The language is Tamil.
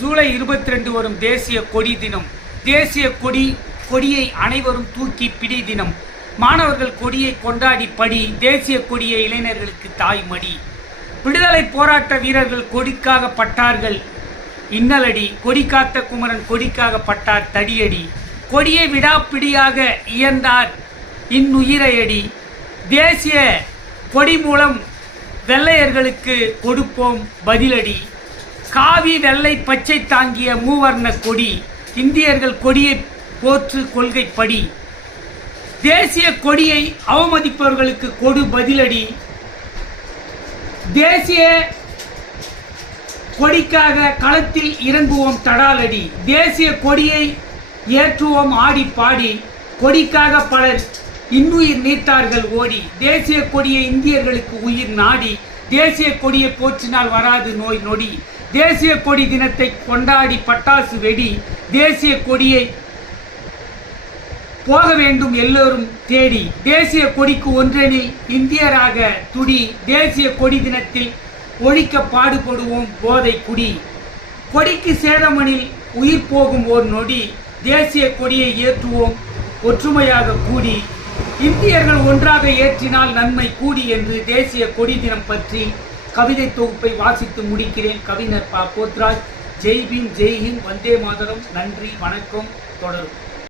ஜூலை 22 வரும் தேசிய கொடி தினம். தேசிய கொடியை அனைவரும் தூக்கி பிடி தினம். மாணவர்கள் கொடியை கொண்டாடி படி. தேசிய கொடியை இளைஞர்களுக்கு தாய்மடி. விடுதலை போராட்ட வீரர்கள் கொடிக்காக பட்டார்கள் இன்னலடி. கொடி காத்த குமரன் கொடிக்காக பட்டார் தடியடி. கொடியை விடாப்பிடியாக இயந்தார் இன்னுயிரையடி. தேசிய கொடி மூலம் வெள்ளையர்களுக்கு கொடுப்போம் பதிலடி. காவி வெள்ளை பச்சை தாங்கிய மூவர்ண கொடி. இந்தியர்கள் கொடியை போற்று கொள்கைப்படி. தேசிய கொடியை அவமதிப்பவர்களுக்கு கொடு பதிலடி. தேசிய கொடிக்காக களத்தில் இறங்குவோம் தடாலடி. தேசிய கொடியை ஏற்றுவோம் ஆடி பாடி. கொடிக்காக பலர் இன்னுயிர் நீத்தார்கள் ஓடி. தேசிய கொடியை இந்தியர்களுக்கு உயிர் நாடி. தேசிய கொடியை போற்றினால் வராது நோய் நொடி. தேசிய கொடி தினத்தை கொண்டாடி பட்டாசு வெடி. தேசிய கொடியை போக வேண்டும் எல்லோரும் தேடி. தேசிய கொடிக்கு ஒன்றெனில் இந்தியராக துடி. தேசிய கொடி தினத்தில் ஒழிக்க பாடுபடுவோம் போதை குடி. கொடிக்கு சேதமனில் உயிர் போகும் ஓர் நொடி. தேசிய கொடியை ஏற்றுவோம் ஒற்றுமையாக கூடி. இந்தியர்கள் ஒன்றாக ஏற்றினால் நன்மை கூடி என்று தேசிய கொடி தினம் பற்றி கவிதை தொகுப்பை வாசித்து முடிக்கிறேன். கவிஞர் ப. போத்ராஜ். ஜெய் பீம், ஜெய் ஹிந்த், வந்தே மாதரம். நன்றி, வணக்கம். தொடரும்.